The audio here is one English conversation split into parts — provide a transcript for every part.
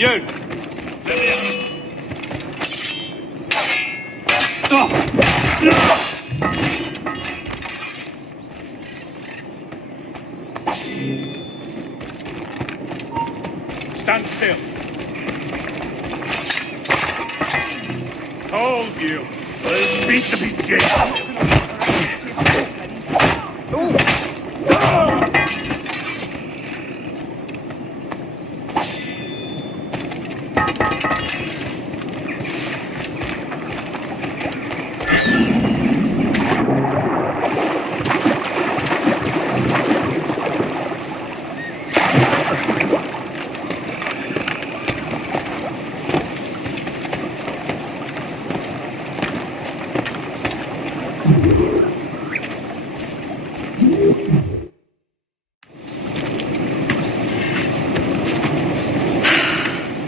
You! Stand still. Told you. I'll beat the beat.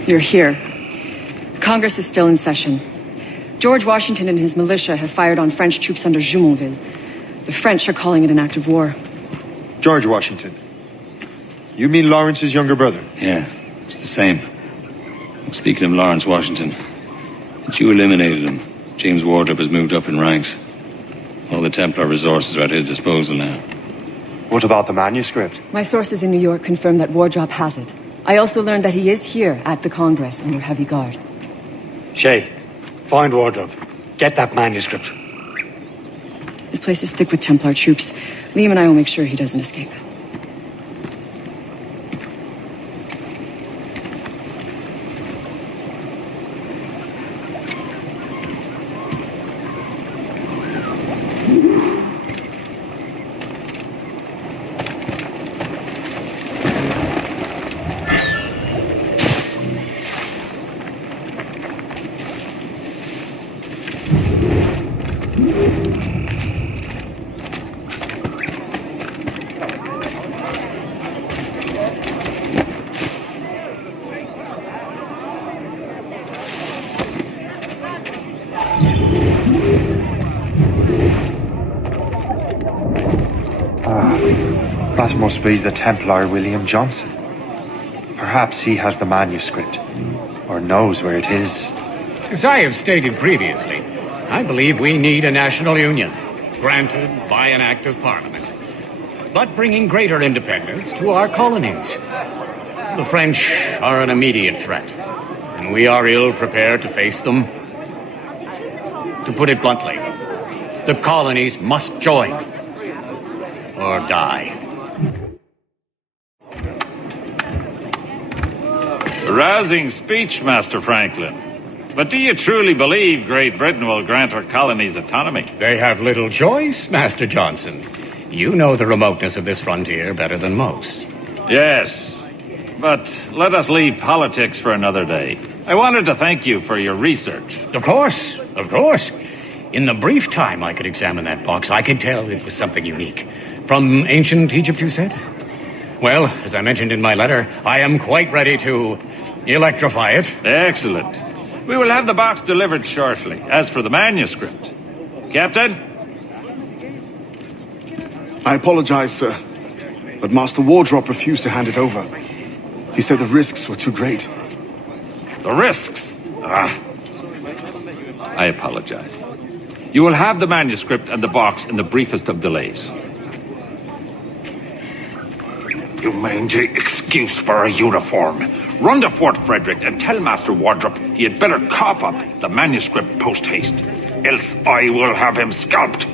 You're here. Congress is still in session. George Washington and his militia have fired on French troops under Jumonville. The French are calling it an act of war. George Washington. You mean Lawrence's younger brother? Yeah, it's the same. Speaking of Lawrence Washington, since you eliminated him, James Wardrop has moved up in ranks. All the Templar resources are at his disposal now. What about the manuscript? My sources in New York confirm that Wardrop has it. I also learned that he is here at the Congress under heavy guard. Shay, find Wardrop. Get that manuscript. This place is thick with Templar troops. Liam and I will make sure he doesn't escape. That must be the Templar William Johnson. Perhaps he has the manuscript, or knows where it is. As I have stated previously, I believe we need a national union, granted by an act of parliament, but bringing greater independence to our colonies. The French are an immediate threat, and we are ill prepared to face them. To put it bluntly, the colonies must join, or die. A rousing speech, Master Franklin. But do you truly believe Great Britain will grant our colonies autonomy? They have little choice, Master Johnson. You know the remoteness of this frontier better than most. Yes, but let us leave politics for another day. I wanted to thank you for your research. Of course, of course. In the brief time I could examine that box, I could tell it was something unique. From ancient Egypt, you said? Well, as I mentioned in my letter, I am quite ready to electrify it. Excellent. We will have the box delivered shortly. As for the manuscript, Captain? I apologize, sir, but Master Wardrop refused to hand it over. He said the risks were too great. The risks? I apologize. You will have the manuscript and the box in the briefest of delays. You mangy excuse for a uniform. Run to Fort Frederick and tell Master Wardrop he had better cough up the manuscript post-haste. Else I will have him scalped.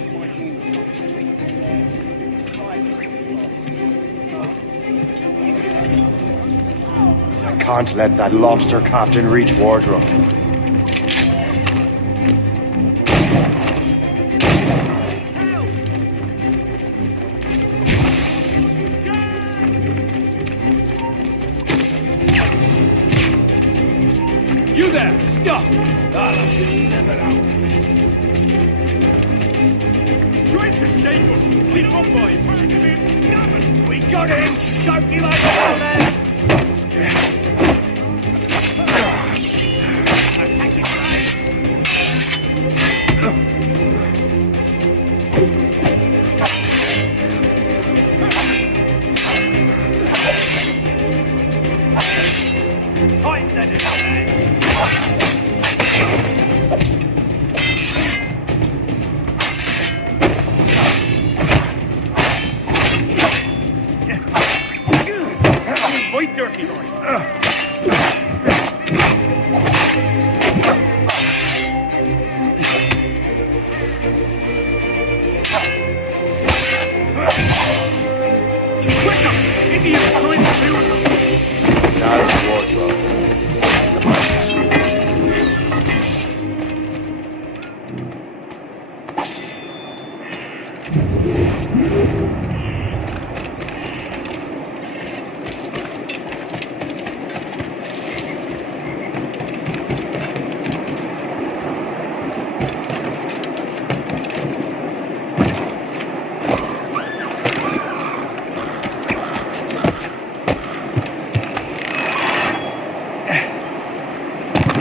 I can't let that lobster captain reach Wardrop. You there! Stop! I'll slip it out. Try to shake us! Wait up, boys! We got him! Shout you like a Tighten the White dirty boys.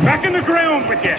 Back in the ground with you!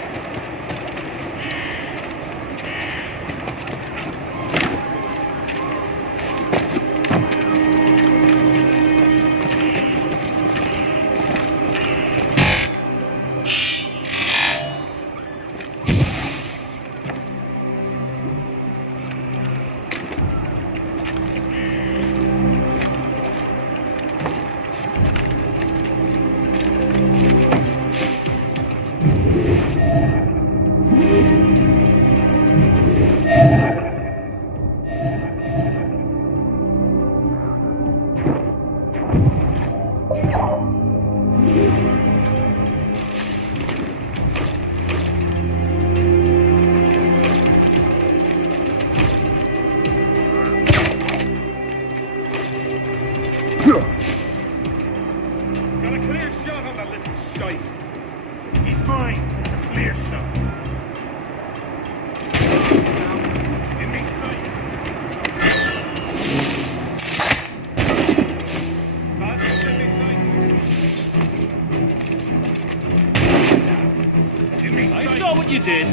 Got a clear shot on that little shite. He's mine. Clear shot. In me sight. Fast in me sight. In me sight. I saw what you did.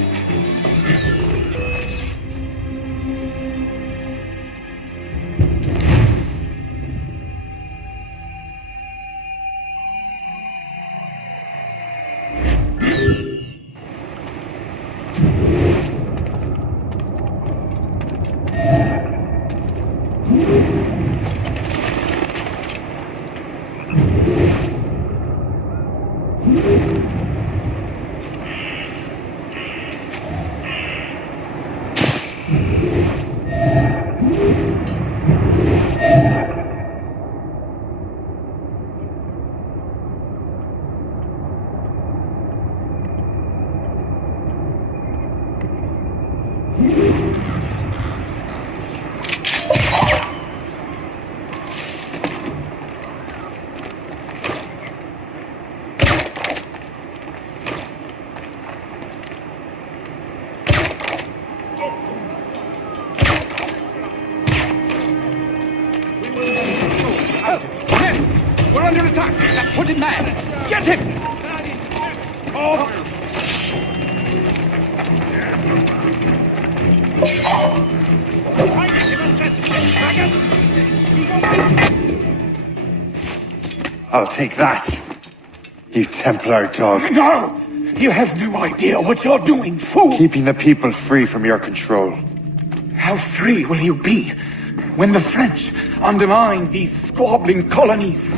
We're under attack. That hooded man. Get him! I'll take that, you Templar dog. No! You have no idea what you're doing, fool! Keeping the people free from your control. How free will you be when the French undermine these squabbling colonies?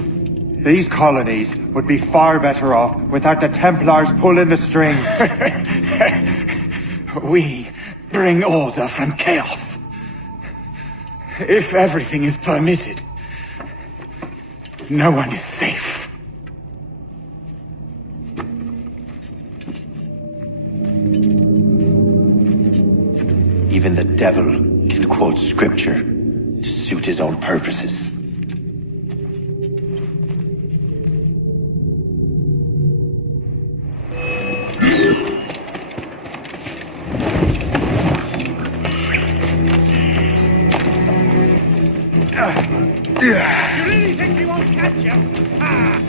These colonies would be far better off without the Templars pulling the strings. We bring order from chaos. If everything is permitted, no one is safe. Even the devil can quote scripture to suit his own purposes. You really think he won't catch you? Ah!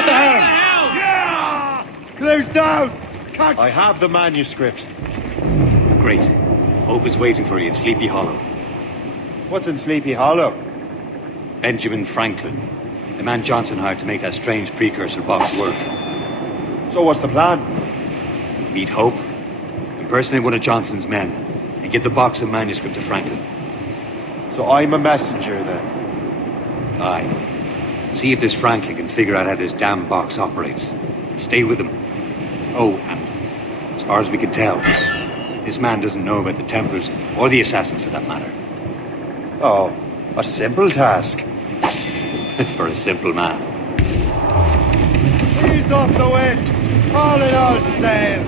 out the helm! Clears down! I have the manuscript. Great. Hope is waiting for you in Sleepy Hollow. What's in Sleepy Hollow? Benjamin Franklin, the man Johnson hired to make that strange precursor box work. So what's the plan? Meet Hope, impersonate one of Johnson's men, and get the box of manuscript to Franklin. So I'm a messenger then. Aye. See if this Franklin can figure out how this damn box operates. Stay with him. Oh, and as far as we can tell, this man doesn't know about the Templars, or the Assassins for that matter. Oh, a simple task. For a simple man. Ease off the wind! All in all sail!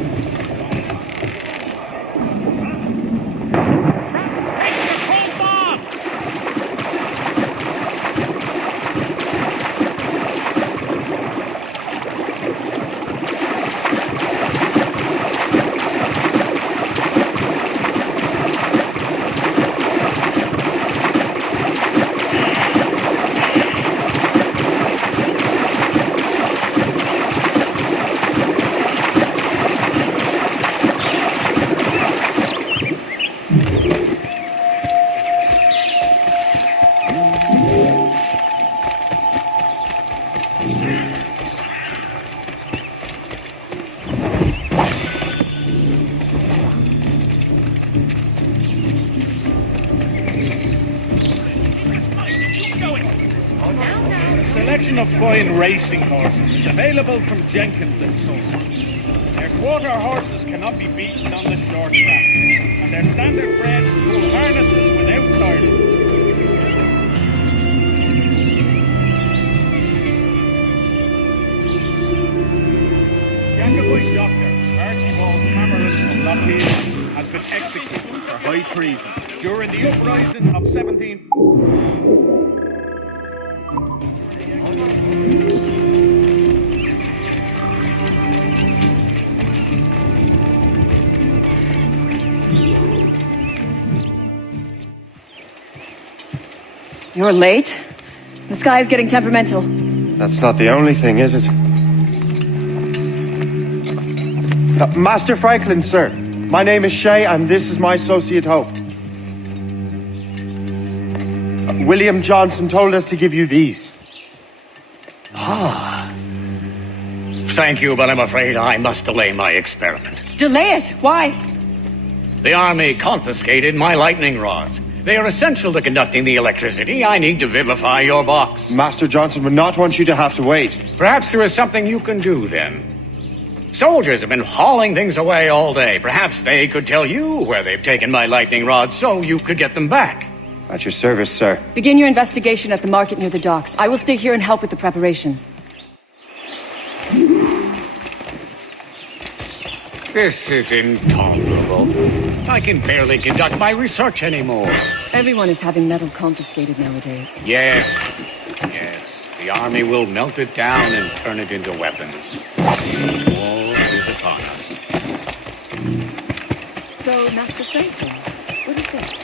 A selection of fine racing horses is available from Jenkins and Sons. Their quarter horses cannot be beaten on the short track, and their standard bred pull harnesses without tiring. Jacobite doctor Archibald Cameron of Lockheed has been executed for high treason during the uprising of 17... You're late. The sky is getting temperamental. That's not the only thing, is it? Master Franklin, sir. My name is Shay, and this is my associate Hope. William Johnson told us to give you these. Thank you, but I'm afraid I must delay my experiment. Delay it? Why? The army confiscated my lightning rods. They are essential to conducting the electricity I need to vivify your box. Master Johnson would not want you to have to wait. Perhaps there is something you can do then. Soldiers have been hauling things away all day. Perhaps they could tell you where they've taken my lightning rods so you could get them back. At your service, sir. Begin your investigation at the market near the docks. I will stay here and help with the preparations. This is intolerable. I can barely conduct my research anymore. Everyone is having metal confiscated nowadays. Yes. The army will melt it down and turn it into weapons. War is upon us. So, Master Franklin, what is this?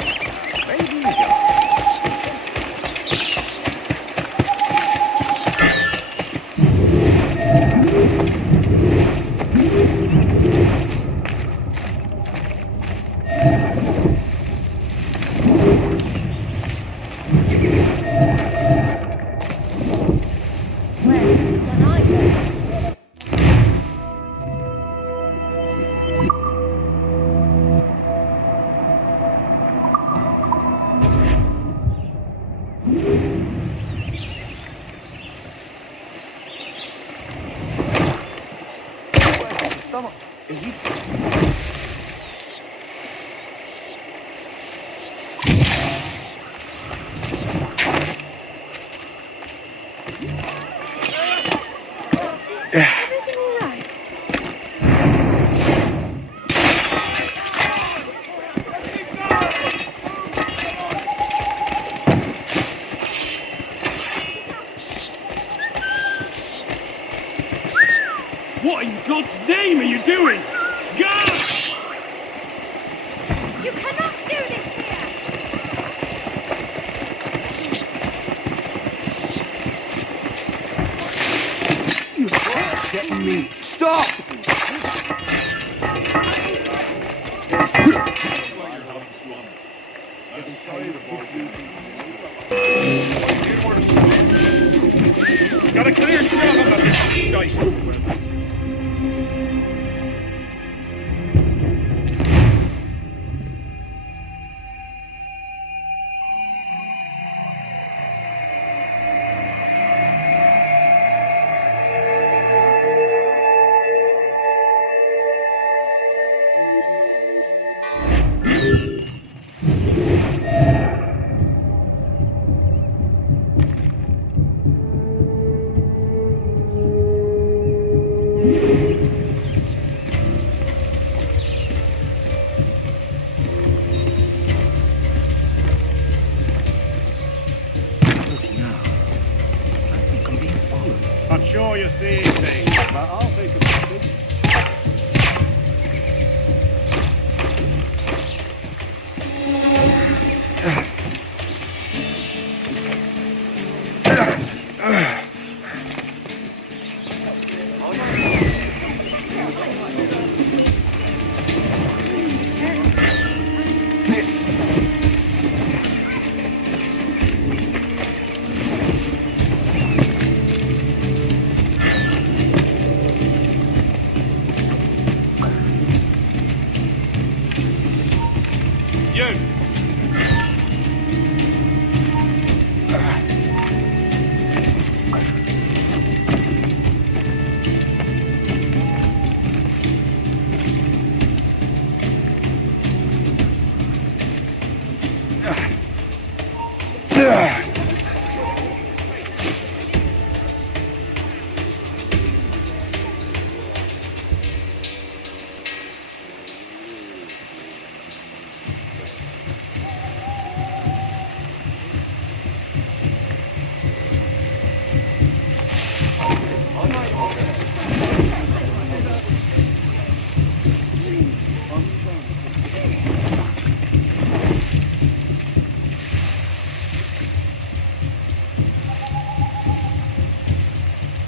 What in God's name are you doing? Gas! You cannot do this here! You getting me. Stop! Got a clear shot on that shite. Not sure you see anything, but I'll take a message.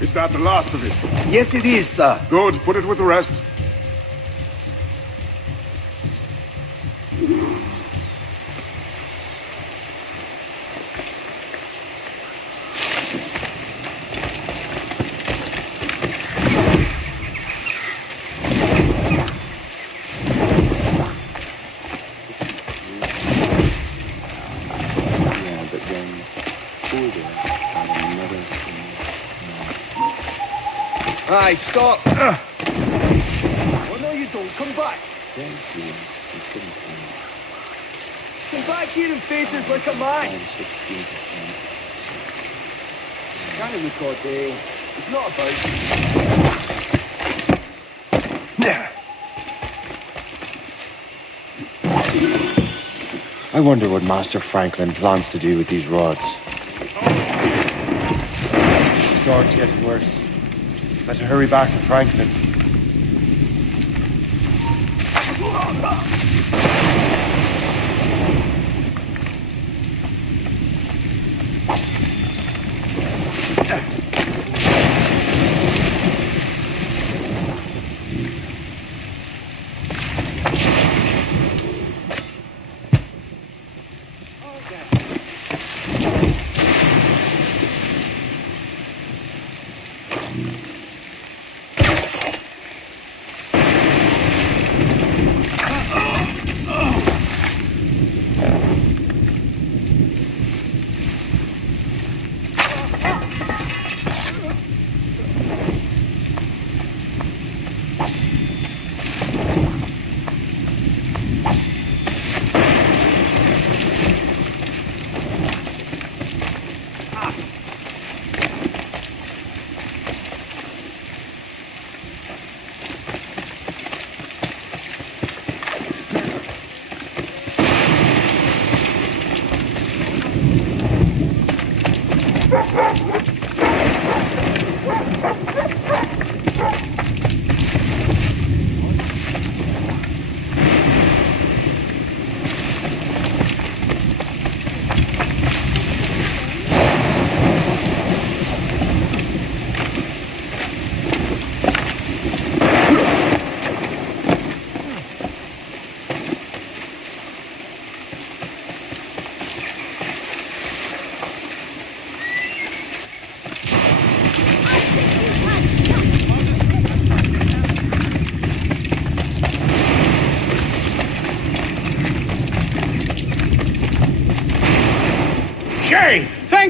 Is that the last of it? Yes, it is, sir. Good, put it with the rest. Aye, stop. Oh, no, you don't. Come back. Come back here and face us like a man. Can't look all day. It's not about... I wonder what Master Franklin plans to do with these rods. The storm's getting worse. Better hurry back to Franklin.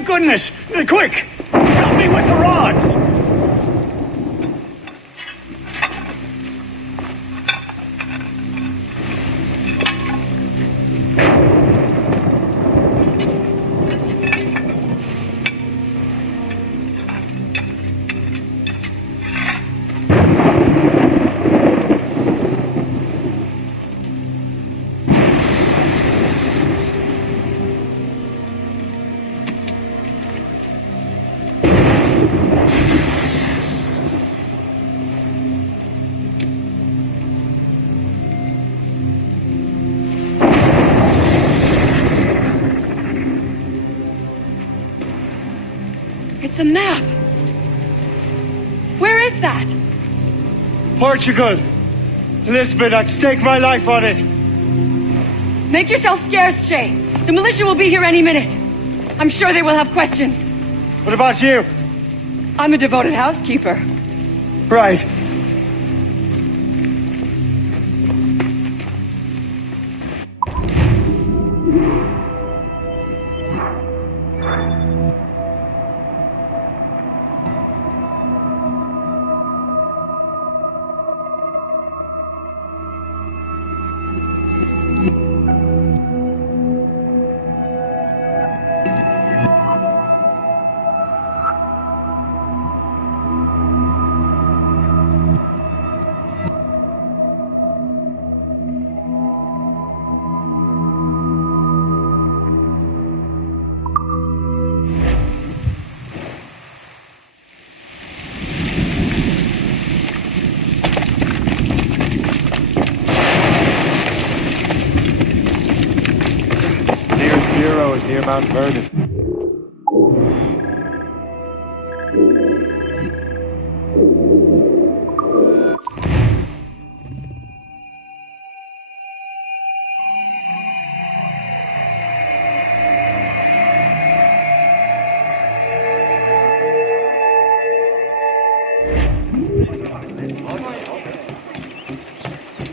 thank goodness! Quick! Help me with the rods! It's a map. Where is that? Portugal! Lisbon, I'd stake my life on it! Make yourself scarce, Jay. The militia will be here any minute. I'm sure they will have questions. What about you? I'm a devoted housekeeper. Right. Bureau is near Mount Vernon.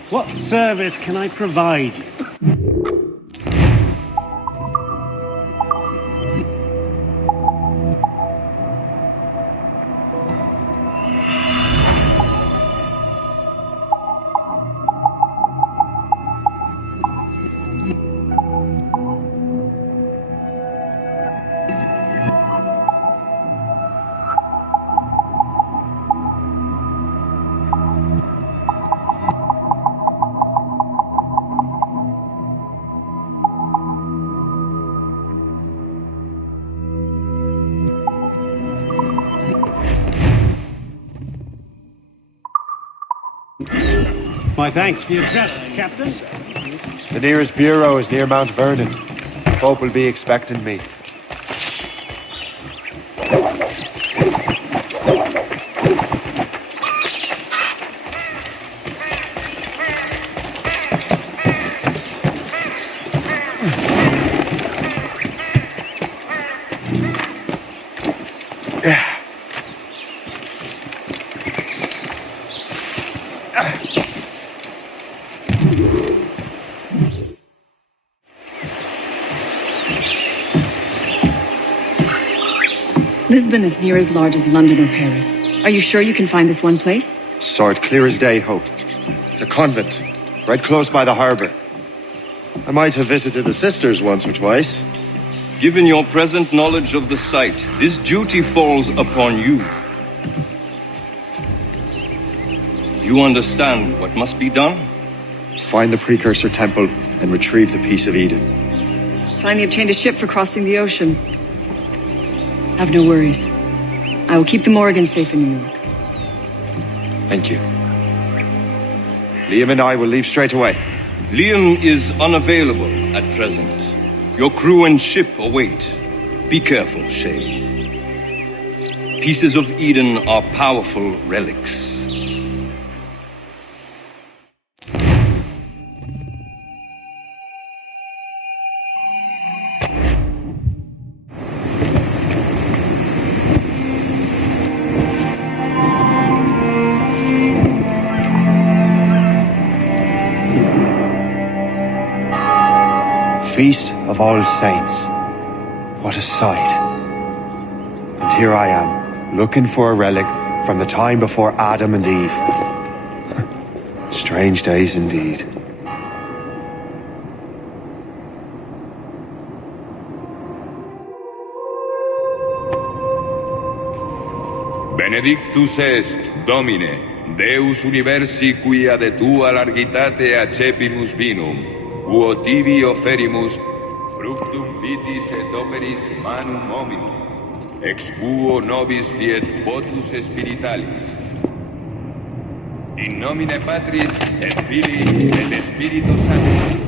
What service can I provide you? My thanks for your trust, Captain. The nearest bureau is near Mount Vernon. Pope will be expecting me. Lisbon is near as large as London or Paris. Are you sure you can find this one place? Saw it clear as day, Hope. It's a convent, right close by the harbour. I might have visited the sisters once or twice. Given your present knowledge of the site, this duty falls upon you. You understand what must be done? Find the precursor temple and retrieve the Piece of Eden. Finally obtained a ship for crossing the ocean. Have no worries. I will keep the Morrigan safe in New York. Thank you. Liam and I will leave straight away. Liam is unavailable at present. Your crew and ship await. Be careful, Shay. Pieces of Eden are powerful relics. Feast of All Saints. What a sight. here I am, looking for a relic from the time before Adam and Eve. Strange days indeed. Benedictus est, Domine, Deus universi quia de tua largitate accepimus vinum, uo tibi offerimus fructum vitis et operis manum hominum, ex quo nobis fiet votus spiritualis. In nomine Patris et Filii et Spiritus Sancti.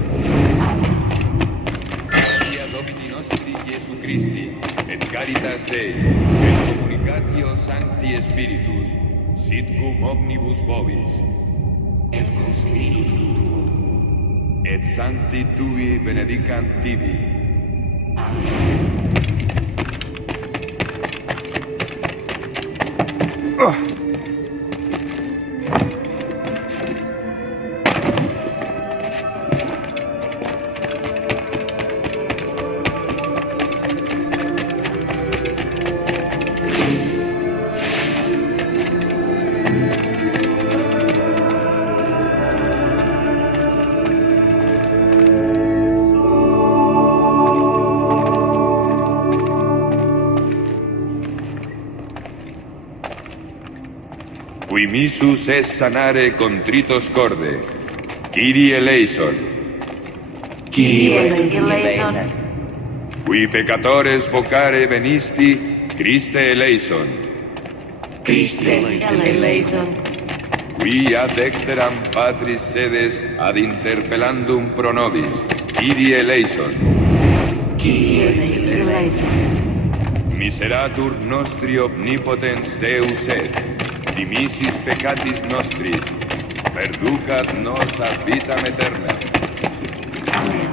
Gloria Domini nostri Iesu Christi, et caritas Dei, et communicatio Sancti Spiritus, sit cum omnibus vobis, et cum spiritu tuo, et sancti tui benedicant tibi. Amen. Qui missus es sanare contritos corde. Kyrie eleison. Kyrie eleison. Qui peccatores vocare venisti, Christe eleison. Christe eleison. Qui ad exteram Patris sedes ad interpellandum pro nobis, Kyrie eleison. Kyrie eleison. Miseratur nostri omnipotens Deus et, dimissis peccatis nostris, perducat nos ad vitam aeterna. Amen.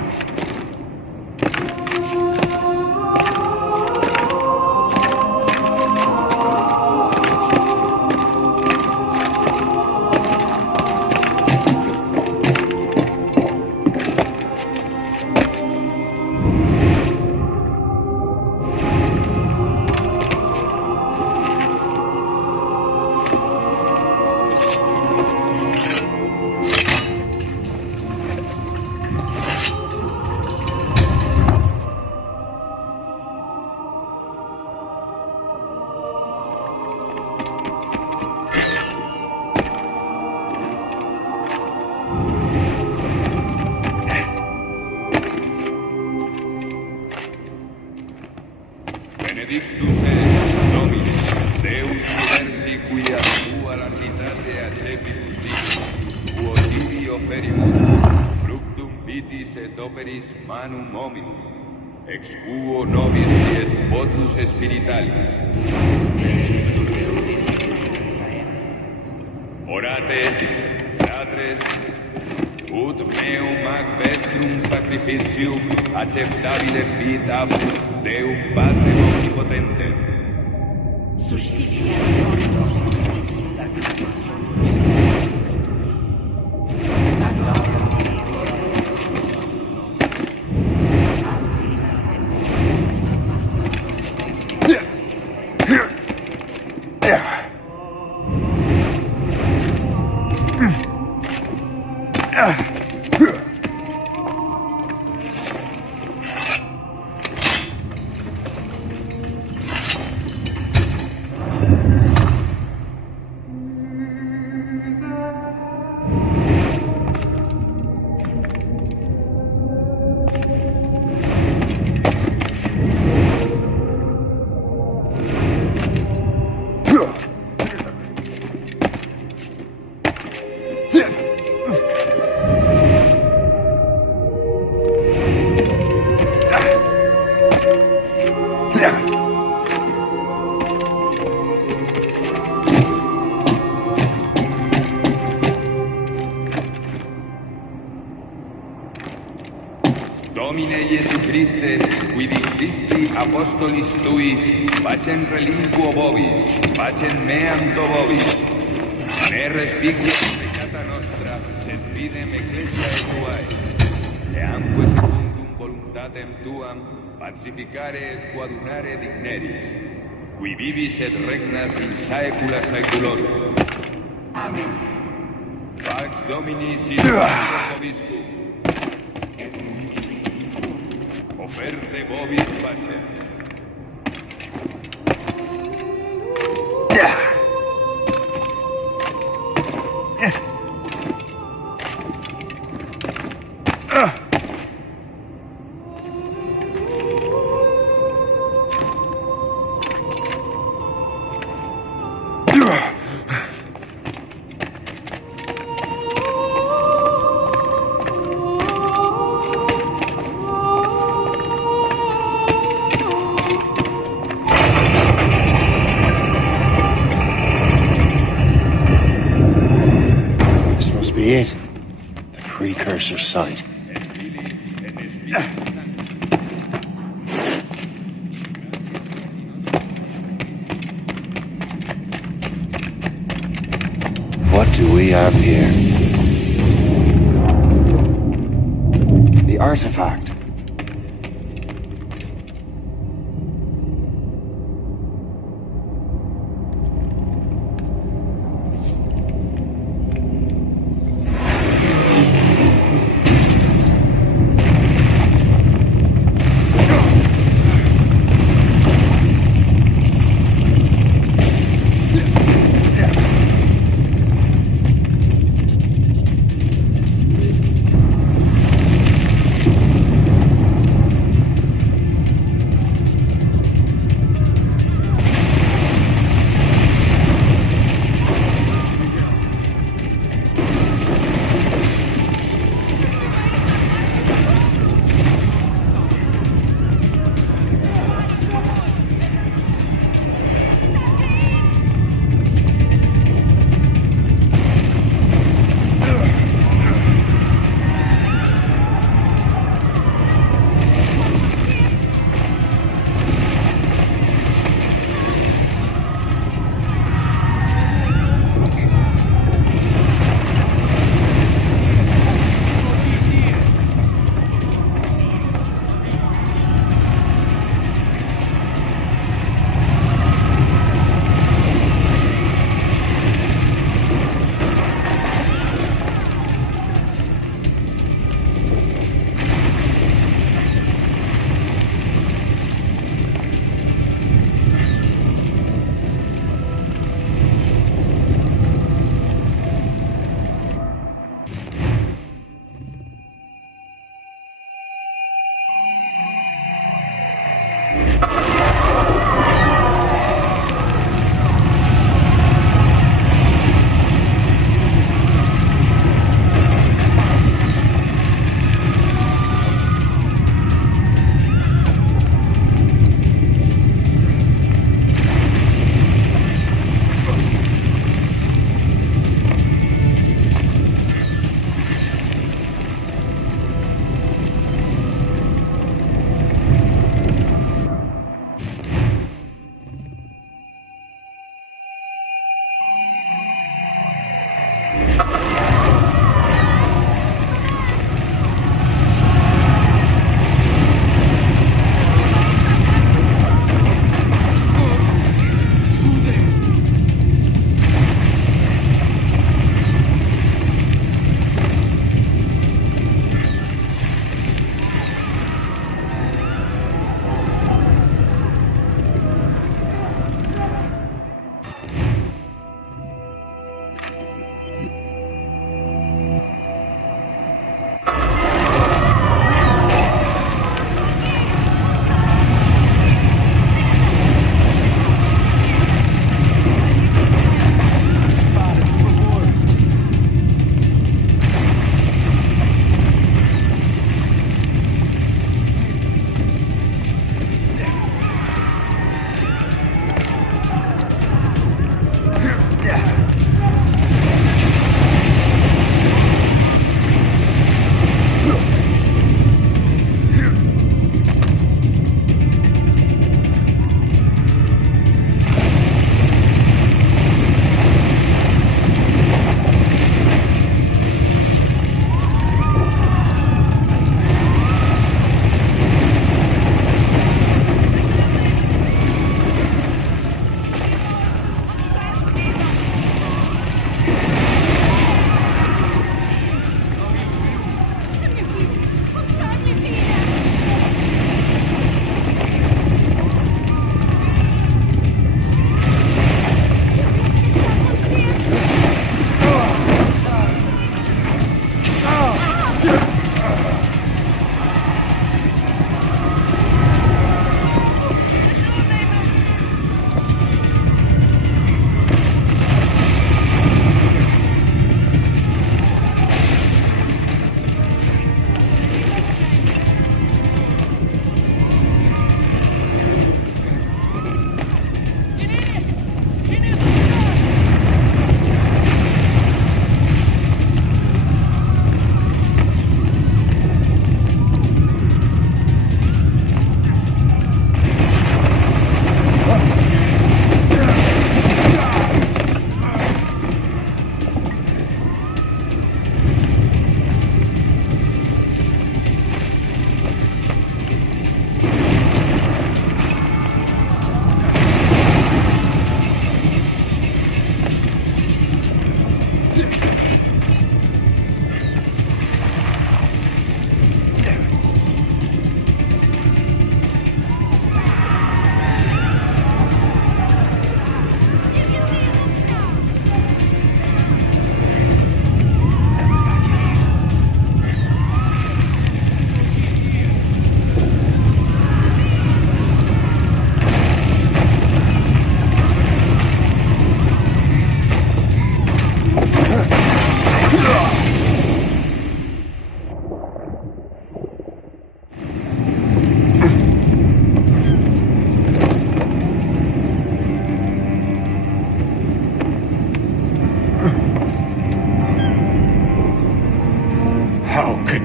Benedictus est, Domine, Deus universi quia tua largitate accepimus vinum, quo tibi offerimus fructum vitis et operis manum hominum, ex quo nobis fiet votus spiritualis. Orate, fratres, ut meum ac vestrum sacrificium acceptabile fit apud Deum Patrem omnipotentem. Domine Iesu Christe, qui dixisti apostolis tuis, facem relinquo vobis, facem meam to vobis. Ne respicio peccata nostra, sed fidem ecclesiae tuae. Eamque secundum voluntatem tuam, pacificare et coadunare digneris. qui vivis et regnas in saecula saeculorum. Amen. Pax Domini sit vobiscum. Oferte vobis pacem. This must be it. The precursor site. What do we have here? The artifact.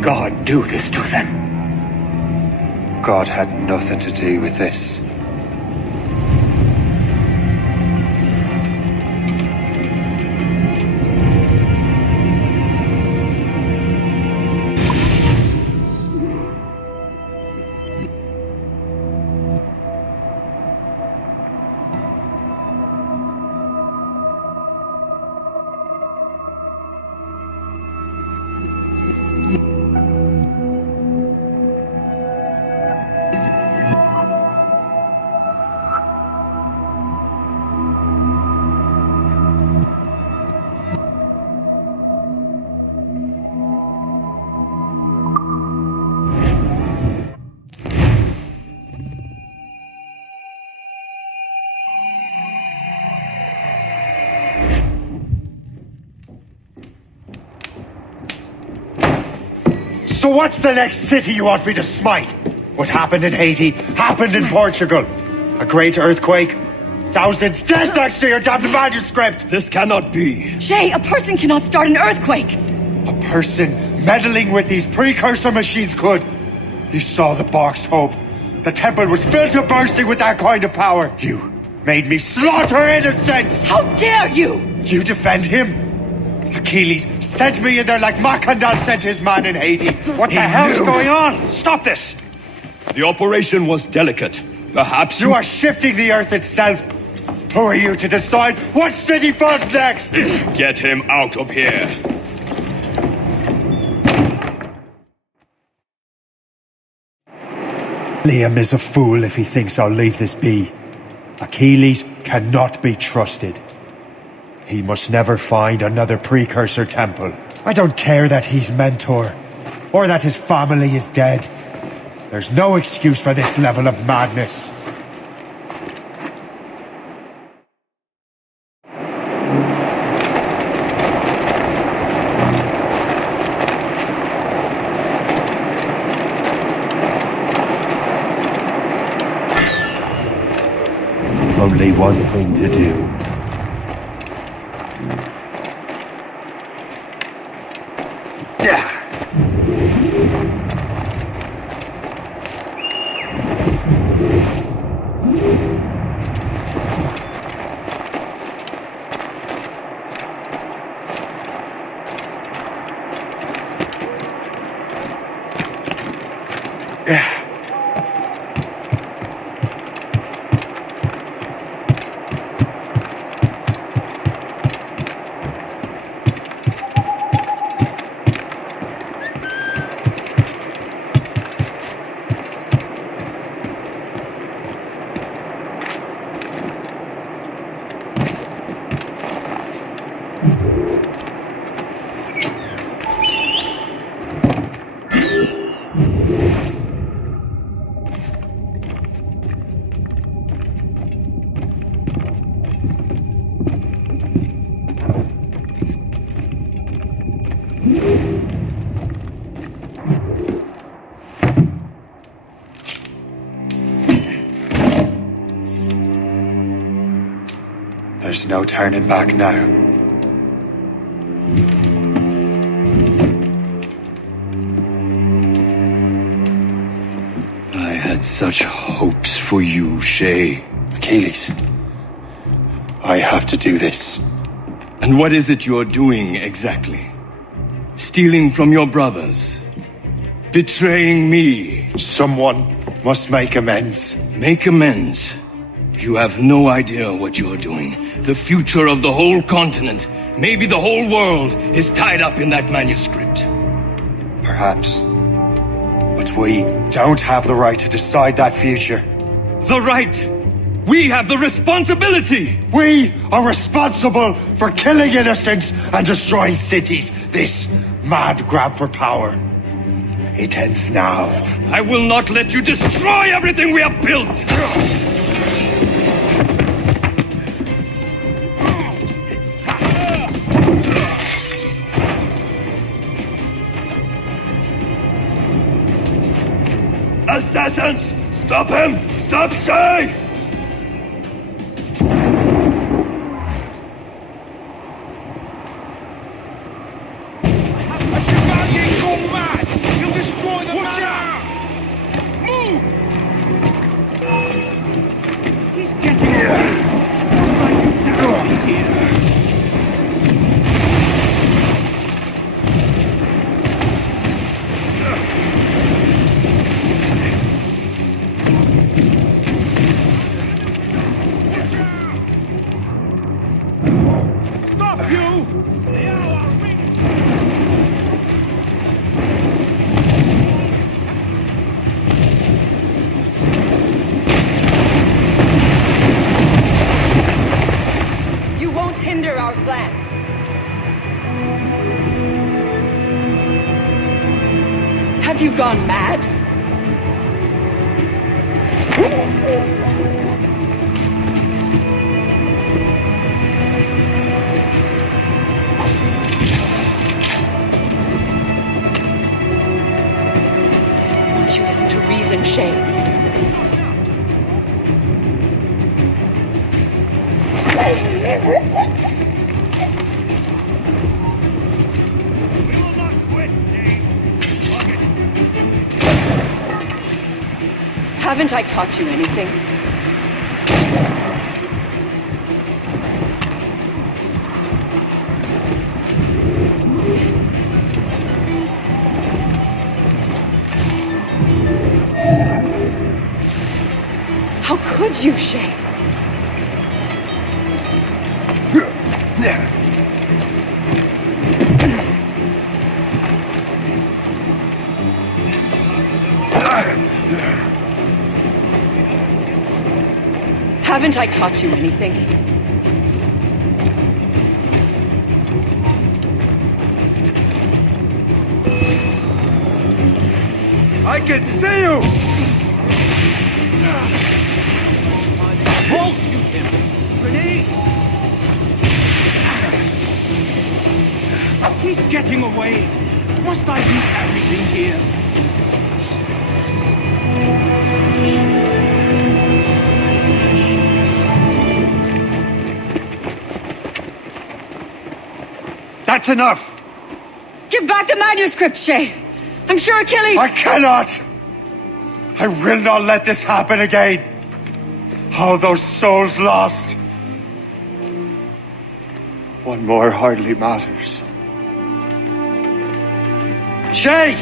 God do this to them? God had nothing to do with this. So what's the next city you want me to smite? What happened in Haiti happened in Portugal. A great earthquake. Thousands dead thanks to your damned manuscript. This cannot be. Shay, a person cannot start an earthquake. A person meddling with these precursor machines could. You saw the Box Hope. The temple was filled to bursting with that kind of power. You made me slaughter innocents. How dare you? You defend him? Achilles sent me in there like Macandal sent his man in Haiti. What the hell's going on? Stop this! The operation was delicate. Perhaps you are shifting the earth itself. Who are you to decide what city falls next? Get him out of here. Liam is a fool if he thinks I'll leave this be. Achilles cannot be trusted. He must never find another precursor temple. I don't care that he's mentor, or that his family is dead. There's no excuse for this level of madness. Only one thing to do. There's no turning back now. I had such hopes for you, Shay. Achilles, I have to do this. And what is it you're doing exactly? Stealing from your brothers? Betraying me? Someone must make amends. Make amends? You have no idea what you're doing. The future of the whole continent, maybe the whole world, is tied up in that manuscript. Perhaps. But we don't have the right to decide that future. The right? We have the responsibility! We are responsible for killing innocents and destroying cities. This mad grab for power. It ends now. I will not let you destroy everything we have built! Assassins! Stop him! Stop Shay! You! Liao are ring! You won't hinder our plans. Have you gone mad? Won't you listen to reason, Shay? We will not quit, Dave. Fuck it. Haven't I taught you anything? How could you, Shay? Haven't I taught you anything? I can see you! Bull shoot him! Grenade! He's getting away! Must I leave everything here? That's enough! Give back the manuscript, Shay! I'm sure Achilles... I cannot! I will not let this happen again! All those souls lost! One more hardly matters. Shay!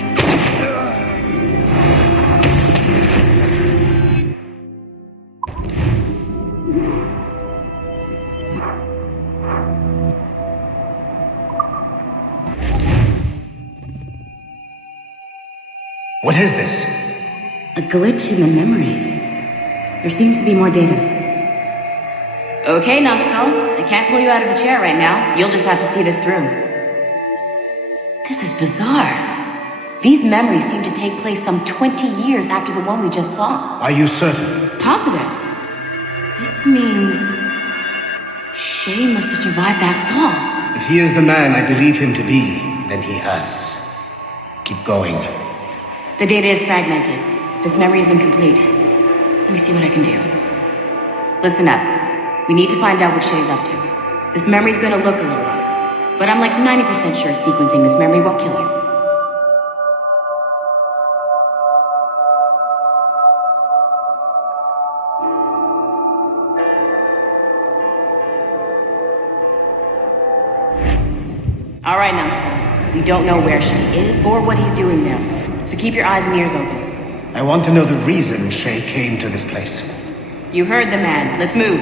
What is this? A glitch in the memories. There seems to be more data. Okay, Numbskull. I can't pull you out of the chair right now. You'll just have to see this through. This is bizarre. These memories seem to take place some 20 years after the one we just saw. Are you certain? Positive. This means... Shay must have survived that fall. If he is the man I believe him to be, then he has. Keep going. The data is fragmented. This memory is incomplete. Let me see what I can do. Listen up. We need to find out what Shay's up to. This memory's gonna look a little off, but I'm like 90% sure sequencing this memory won't kill you. All right, Numbskull. We don't know where Shay is or what he's doing there, so keep your eyes and ears open. I want to know the reason Shay came to this place. You heard the man. Let's move.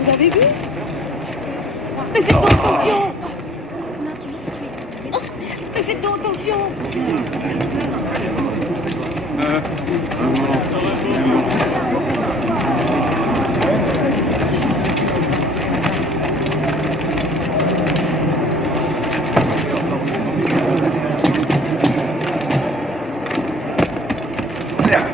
Vous avez vu? Mais faites donc attention! Oh, mais faites donc attention! Yeah.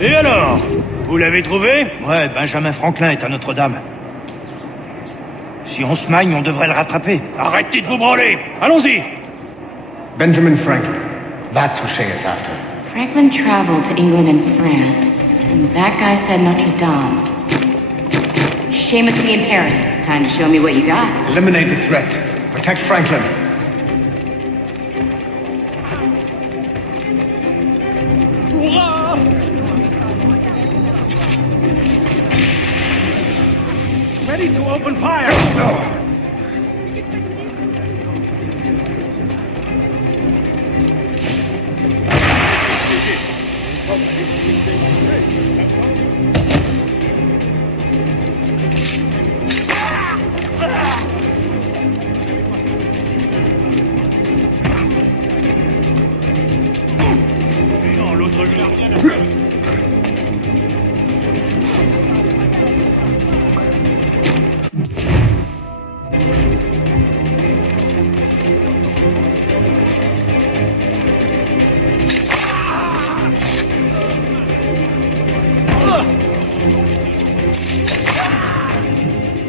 Et alors? Vous l'avez trouvé? Ouais, Benjamin Franklin est à Notre-Dame. Si on se magne, on devrait le rattraper. Arrêtez de vous branler! Allons-y! Benjamin Franklin. That's who Shay is after. Franklin traveled to England and France, and that guy said Notre Dame. Shay must be in Paris. Time to show me what you got. Eliminate the threat. Protect Franklin. Ready to open fire!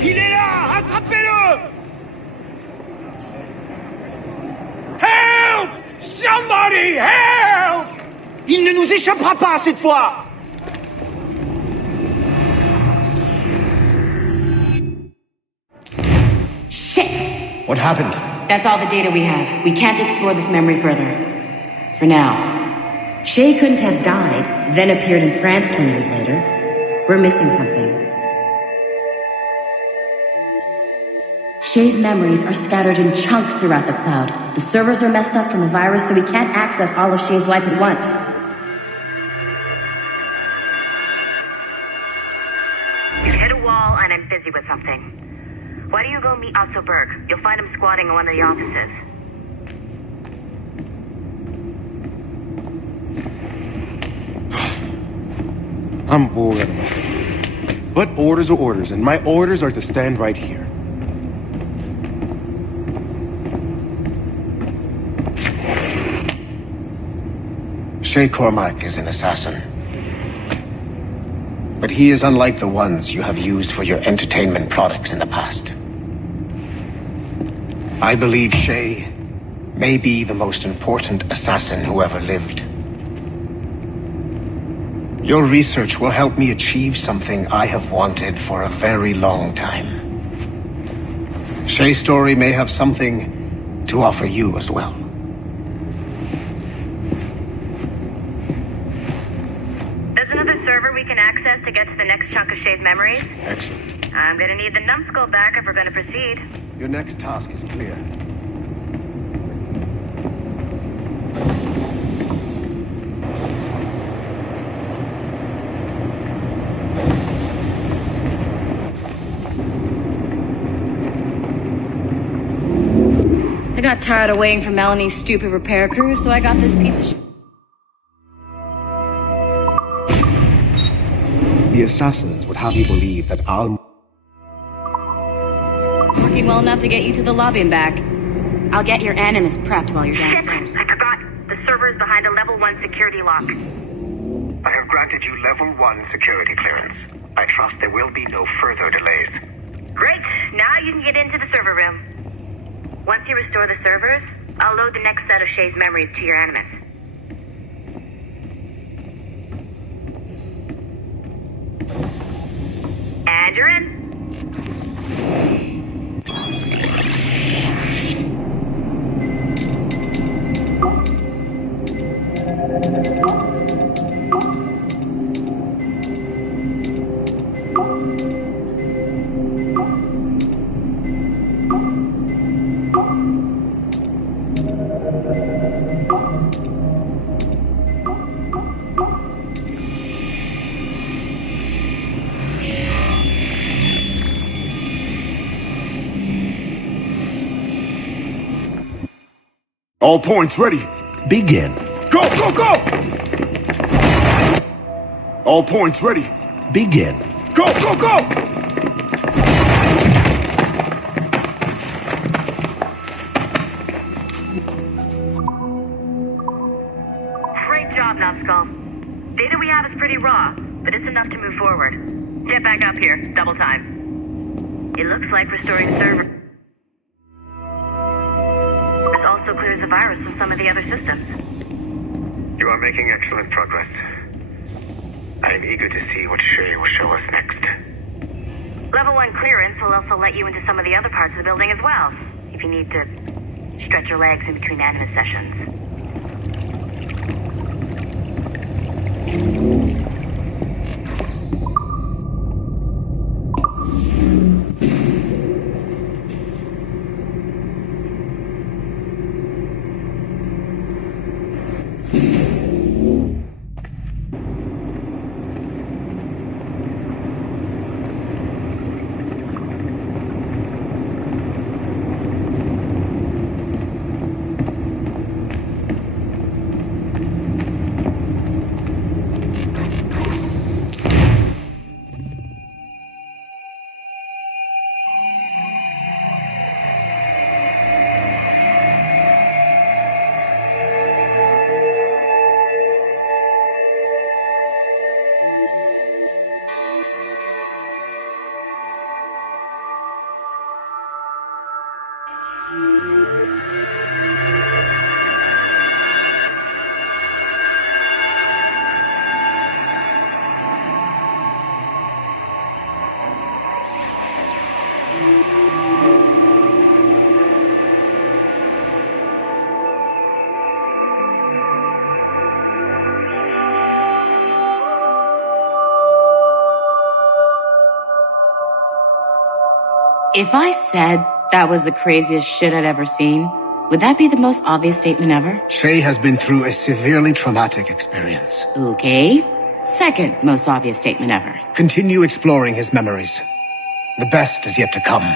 Il est là! Attrapez-le! Help! Somebody help! Il ne nous échappera pas cette fois! Shit! What happened? That's all the data we have. We can't explore this memory further. For now. Shay couldn't have died, then appeared in France 20 years later. We're missing something. Shay's memories are scattered in chunks throughout the cloud. The servers are messed up from the virus, so we can't access all of Shay's life at once. You hit a wall and I'm busy with something. Why don't you go meet Otto Berg? You'll find him squatting in one of the offices. I'm bored out of myself. But orders are orders, and my orders are to stand right here. Shay Cormac is an assassin. But he is unlike the ones you have used for your entertainment products in the past. I believe Shay may be the most important assassin who ever lived. Your research will help me achieve something I have wanted for a very long time. Shay's story may have something to offer you as well. There's another server we can access to get to the next chunk of Shay's memories. Excellent. I'm gonna need the numbskull back if we're gonna proceed. Your next task is clear. I got tired of waiting for Melanie's stupid repair crew, so I got this piece of shit. The assassins would have you believe that Al... Working well enough to get you to the lobby and back. I'll get your Animus prepped while you're downstairs. I forgot. The server's behind a level 1 security lock. I have granted you level 1 security clearance. I trust there will be no further delays. Great. Now you can get into the server room. Once you restore the servers, I'll load the next set of Shay's memories to your Animus. And you're in. All points ready. Begin. Go, go, go! All points ready. Begin. Go, go, go! Great job, Numbskull. Data we have is pretty raw, but it's enough to move forward. Get back up here. Double time. It looks like restoring the server. This also clears the virus from some of the other systems. You are making excellent progress. I am eager to see what Shay will show us next. Level 1 clearance will also let you into some of the other parts of the building as well, if you need to stretch your legs in between Animus sessions. If I said that was the craziest shit I'd ever seen, would that be the most obvious statement ever? Shay has been through a severely traumatic experience. Okay. Second most obvious statement ever. Continue exploring his memories. The best is yet to come.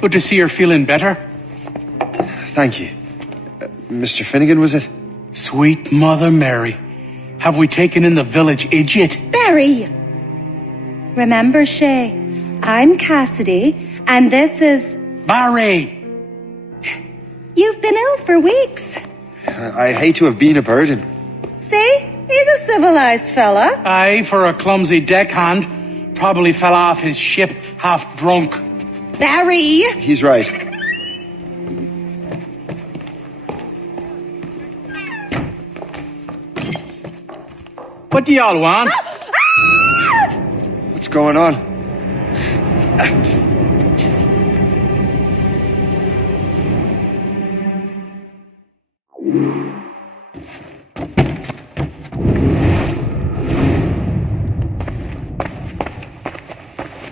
Good to see you're feeling better. Thank you. Mr. Finnegan, was it? Sweet Mother Mary. Have we taken in the village idiot? Barry! Remember, Shay, I'm Cassidy, and this is... Barry! You've been ill for weeks. I hate to have been a burden. See? He's a civilized fella. Aye, for a clumsy deckhand. Probably fell off his ship half drunk. Barry! He's right. What do y'all want? What's going on?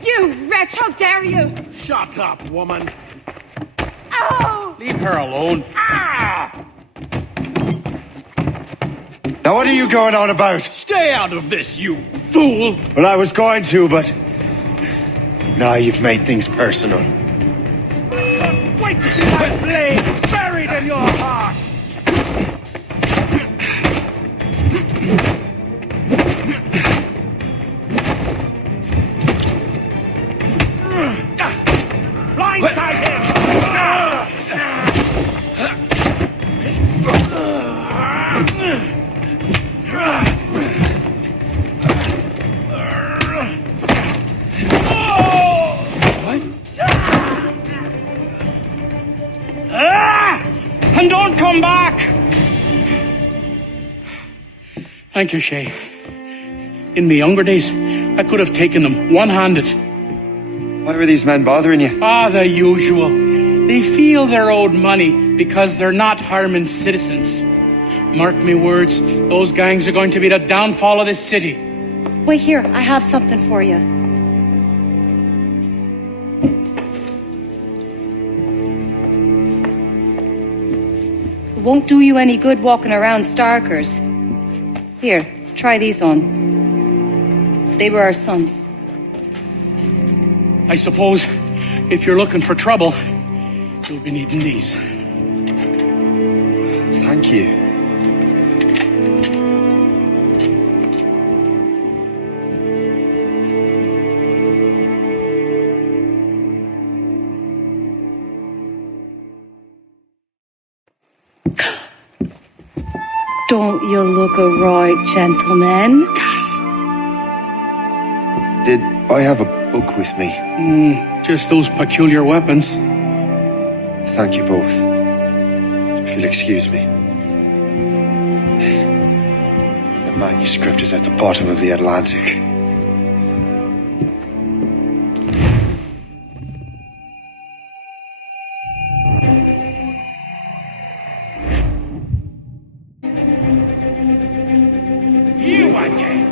You wretch, how dare you! Shut up, woman. Oh! Leave her alone. Now what are you going on about? Stay out of this, you fool! Well, I was going to, but... Now you've made things personal. Wait to see that blade buried in your heart! Blindside him! And don't come back! Thank you, Shay. In my younger days, I could have taken them one-handed. Why were these men bothering you? The usual. They feel they're owed money because they're not harming citizens. Mark me words, those gangs are going to be the downfall of this city. Wait here, I have something for you. won't do you any good walking around Starkers. Here, try these on. They were our sons. I suppose if you're looking for trouble, you'll be needing these. Thank you. Don't you look a right gentleman? Did I have a book with me? Just those peculiar weapons. Thank you both. If you'll excuse me. The manuscript is at the bottom of the Atlantic. You again!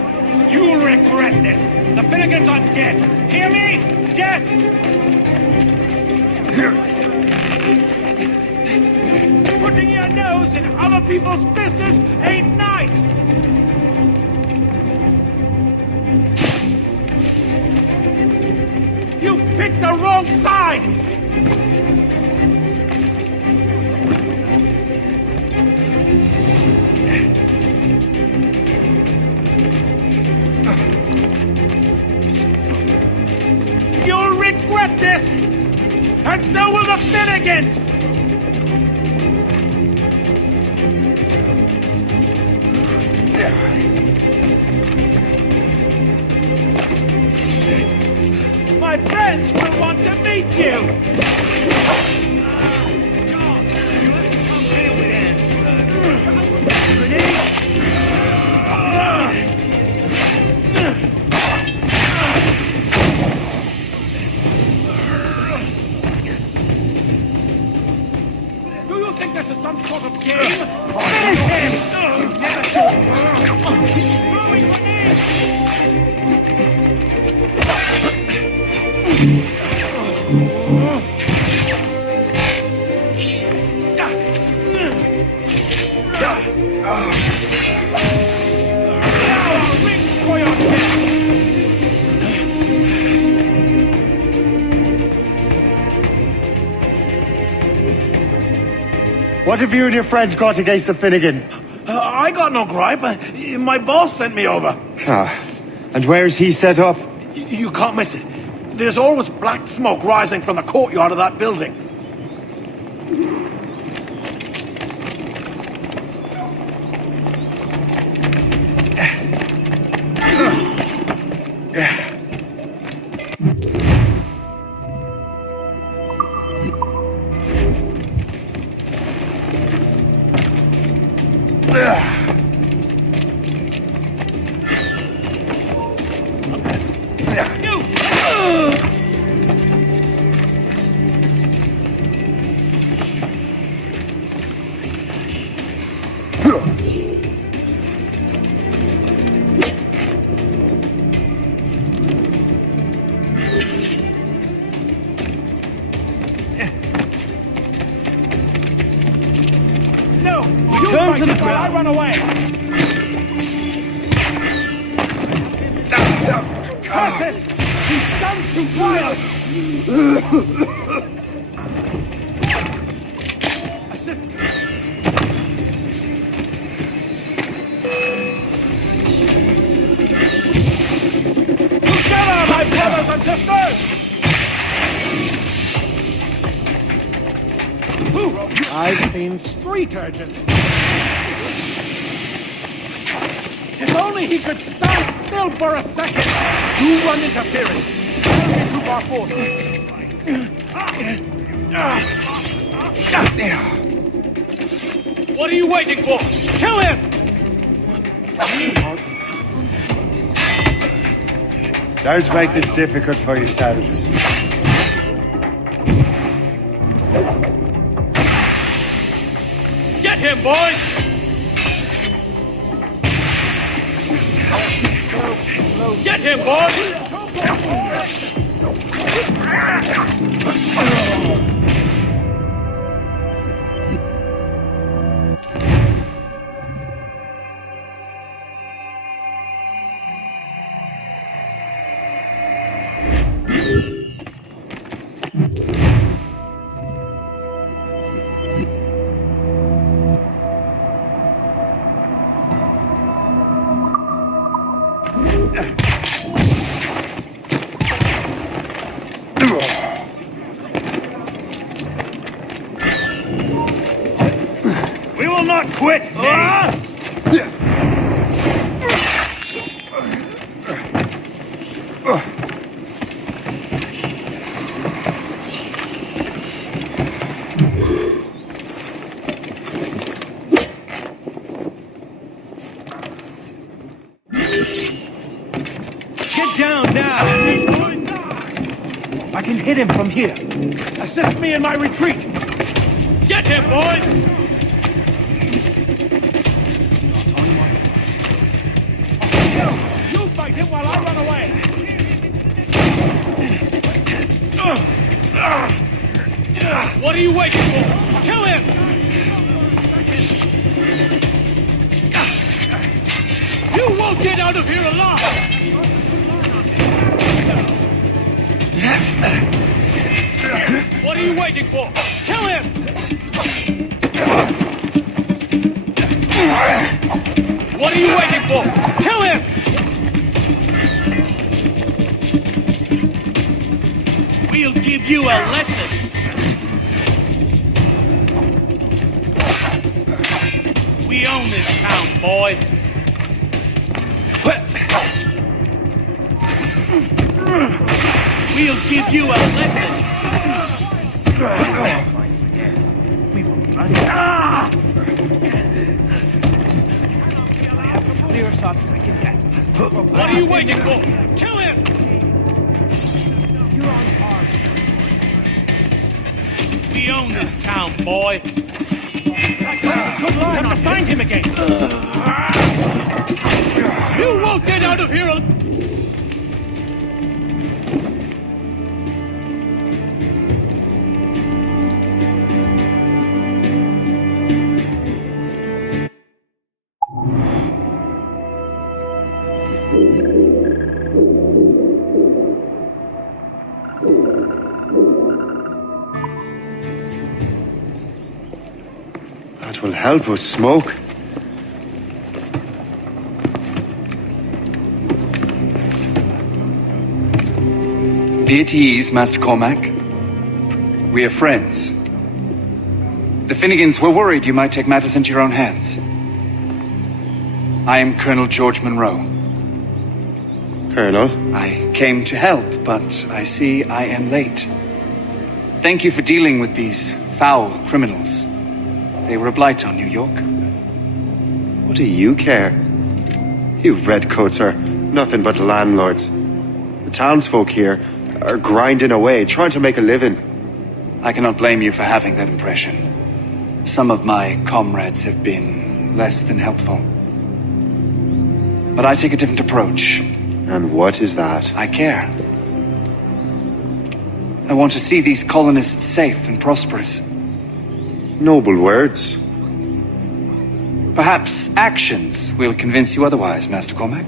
You'll regret this! The Finnegans are dead! Hear me? Dead! Putting your nose in other people's business ain't nice! You picked the wrong side! You'll regret this! And so will the Finnegans! My friends will want to meet you! Do you think this is some sort of game? Finish him! He's throwing What have you and your friends got against the Finnegans? I got no gripe. My boss sent me over. And where's he set up? You can't miss it. There's always black smoke rising from the courtyard of that building. Turn to the ground. I run away. Curses! He's done too wild. Assist. Together, my brothers and sisters. I've seen street urchins. If only he could stand still for a second! You run interference! Tell me to our forces! What are you waiting for? Kill him! Don't make this difficult for yourselves. Get him, boys! Get him, boys! We will not quit! Get down now! I can hit him from here. Assist me in my retreat! Get him, boys! You fight him while I run away! What are you waiting for? Kill him! You won't get out of here alive! What are you waiting for? Kill him! What are you waiting for? Kill him! We'll give you a lesson! We own this town, boy! We'll give you a lesson! What are you waiting for? Kill him! You're on guard. We own this town, boy! Good line, have to find him again! You won't get out of here alive! That will help us smoke. Be at ease, Master Cormac. We are friends. The Finnegans were worried you might take matters into your own hands. I am Colonel George Monroe. Colonel? I came to help, but I see I am late. Thank you for dealing with these foul criminals. They were a blight on New York. What do you care? You redcoats are nothing but landlords. The townsfolk here are grinding away, trying to make a living. I cannot blame you for having that impression. Some of my comrades have been less than helpful. But I take a different approach. And what is that? I care. I want to see these colonists safe and prosperous. Noble words. Perhaps actions will convince you otherwise, Master Cormac.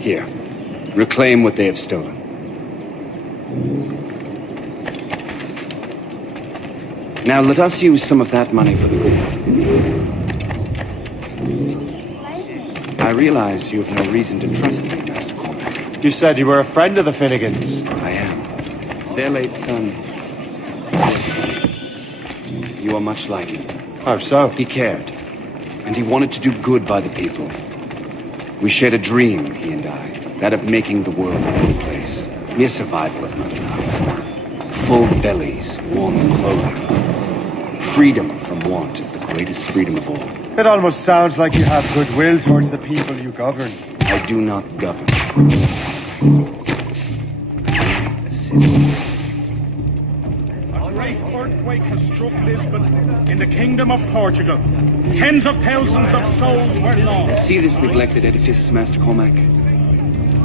Here, reclaim what they have stolen. Now let us use some of that money for the good. I realize you have no reason to trust me, Master Cormac. You said you were a friend of the Finnegans. I am. Their late son. You are much like him. How so? He cared, and he wanted to do good by the people. We shared a dream, he and I, that of making the world a better place. Mere survival is not enough. Full bellies, warm clothing. Freedom from want is the greatest freedom of all. It almost sounds like you have goodwill towards the people you govern. I do not govern. A great earthquake has struck Lisbon in the Kingdom of Portugal. Tens of thousands of souls were lost. See this neglected edifice, Master Cormac?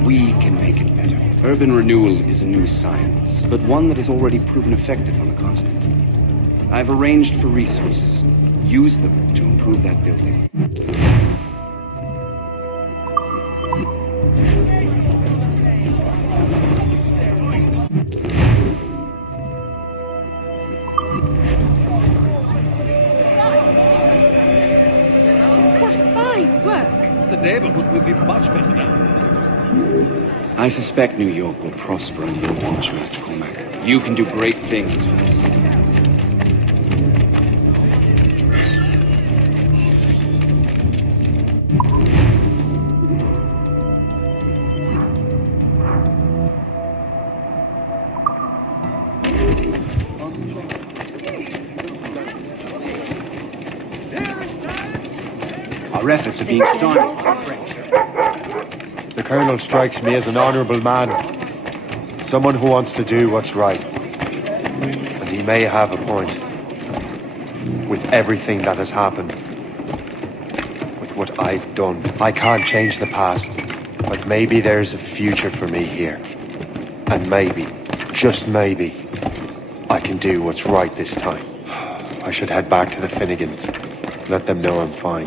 We can make it better. Urban renewal is a new science, but one that has already proven effective on the continent. I've arranged for resources. Use them to improve that building. We're fine. work. The neighborhood will be much better now. I suspect New York will prosper under your watch, Master Cormac. You can do great things for this city. Our efforts are being stymied by the French. The Colonel strikes me as an honourable man. Someone who wants to do what's right. And he may have a point. With everything that has happened. With what I've done. I can't change the past. But maybe there's a future for me here. And maybe, just maybe, I can do what's right this time. I should head back to the Finnegans. Let them know I'm fine.